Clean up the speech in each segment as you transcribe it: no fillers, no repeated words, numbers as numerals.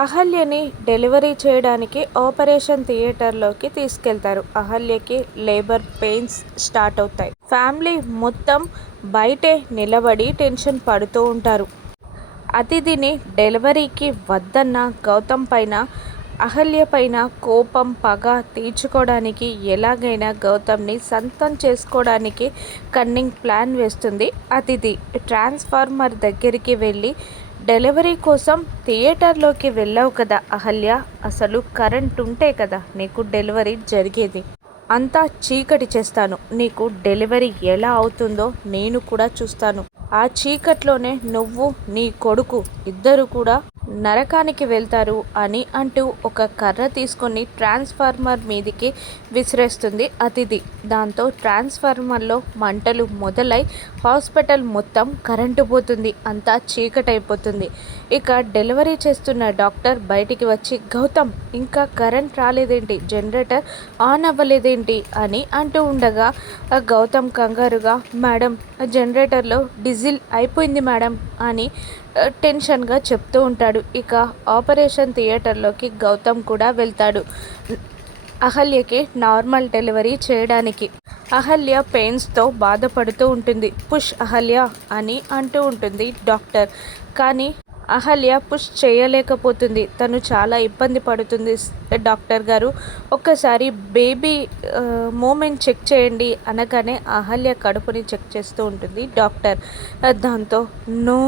అహల్యని delivery చేయడానికి operation థియేటర్లోకి తీసుకెళ్తారు. అహల్యకి లేబర్ పెయిన్స్ స్టార్ట్ అవుతాయి. ఫ్యామిలీ మొత్తం బయటే నిలబడి టెన్షన్ పడుతూ ఉంటారు. అతిథిని డెలివరీకి వద్దన్న గౌతమ్ పైన అహల్య పైన కోపం, పగ తీర్చుకోవడానికి ఎలాగైనా గౌతమ్ని సొంతం చేసుకోవడానికి కన్నింగ్ ప్లాన్ వేస్తుంది అతిథి. ట్రాన్స్ఫార్మర్ దగ్గరికి వెళ్ళి, డెలివరీ కోసం థియేటర్లోకి వెళ్ళావు కదా అహల్య, అసలు కరెంట్ ఉంటే కదా నీకు డెలివరీ జరిగేది. అంతా చీకటి చేస్తాను. నీకు డెలివరీ ఎలా అవుతుందో నేను కూడా చూస్తాను. ఆ చీకట్లోనే నువ్వు, నీ కొడుకు ఇద్దరు కూడా నరకానికి వెళ్తారు అని అంటూ ఒక కర్ర తీసుకొని ట్రాన్స్ఫార్మర్ మీదికి విసిరేస్తుంది అతిథి. దాంతో ట్రాన్స్ఫార్మర్లో మంటలు మొదలై హాస్పిటల్ మొత్తం కరెంటు పోతుంది. అంతా చీకటైపోతుంది. ఇక డెలివరీ చేస్తున్న డాక్టర్ బయటికి వచ్చి, గౌతమ్ ఇంకా కరెంట్ రాలేదేంటి, జనరేటర్ ఆన్ అవ్వలేదేంటి అని అంటూ ఉండగా గౌతమ్ కంగారుగా, మేడం జనరేటర్లో డీజిల్ అయిపోయింది మేడం అని టెన్షన్గా చెప్తూ ఉంటాడు. ఇక ఆపరేషన్ థియేటర్లోకి గౌతమ్ కూడా వెళ్తాడు అహల్యకి నార్మల్ డెలివరీ చేయడానికి. అహల్య పెయిన్స్తో బాధపడుతూ ఉంటుంది. పుష్ అహల్య అని అంటూ ఉంటుంది డాక్టర్. కానీ అహల్య పుష్ చేయలేకపోతుంది. తను చాలా ఇబ్బంది పడుతుంది. డాక్టర్ గారు ఒక్కసారి బేబీ మూమెంట్ చెక్ చేయండి అనగానే అహల్య కడుపుని చెక్ చేస్తూ ఉంటుంది డాక్టర్. దాంతో నో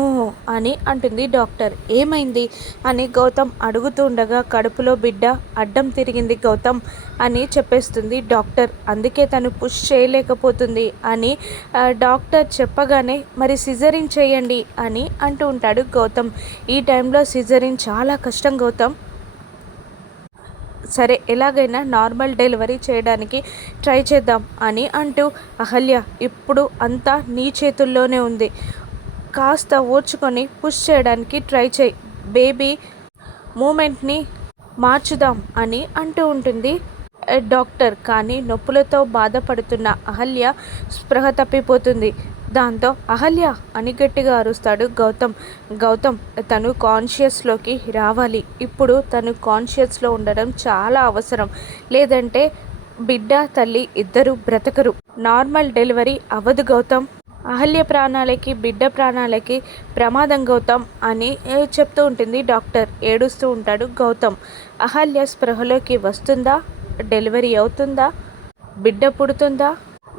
అని అంటుంది డాక్టర్. ఏమైంది అని గౌతమ్ అడుగుతూ ఉండగా, కడుపులో బిడ్డ అడ్డం తిరిగింది గౌతమ్ అని చెప్పేస్తుంది డాక్టర్. అందుకే తను పుష్ చేయలేకపోతుంది అని డాక్టర్ చెప్పగానే, మరి సిజరిన్ చేయండి అని అంటూ ఉంటాడు గౌతమ్. ఈ టైంలో సిజరిన్ చాలా కష్టం గౌతమ్. సరే ఎలాగైనా నార్మల్ డెలివరీ చేయడానికి ట్రై చేద్దాం అని అంటూ, అహల్య ఇప్పుడు అంతా నీ చేతుల్లోనే ఉంది, కాస్త ఓర్చుకొని పుష్ చేయడానికి ట్రై చేయి, బేబీ మూమెంట్ని మార్చుదాం అని అంటూ ఉంటుంది డాక్టర్. కానీ నొప్పులతో బాధపడుతున్న అహల్య స్పృహ తప్పిపోతుంది. దాంతో అహల్య అని గట్టిగా అరుస్తాడు గౌతమ్. గౌతమ్ తను కాన్షియస్లోకి రావాలి. ఇప్పుడు తను కాన్షియస్లో ఉండడం చాలా అవసరం. లేదంటే బిడ్డ తల్లి ఇద్దరు బ్రతకరు. నార్మల్ డెలివరీ అవ్వదు గౌతమ్. అహల్య ప్రాణాలకి బిడ్డ ప్రాణాలకి ప్రమాదం గౌతమ్ అని చెప్తూ ఉంటుంది డాక్టర్. ఏడుస్తూ ఉంటాడు గౌతమ్. అహల్య స్పృహలోకి వస్తుందా, డెలివరీ అవుతుందా, బిడ్డ పుడుతుందా,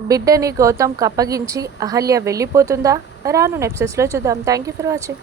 బిడ్డని గౌతమ్కి అప్పగించి అహల్య వెళ్ళిపోతుందా? రాను ఎపిసోడ్స్లో చూద్దాం. Thank you for watching.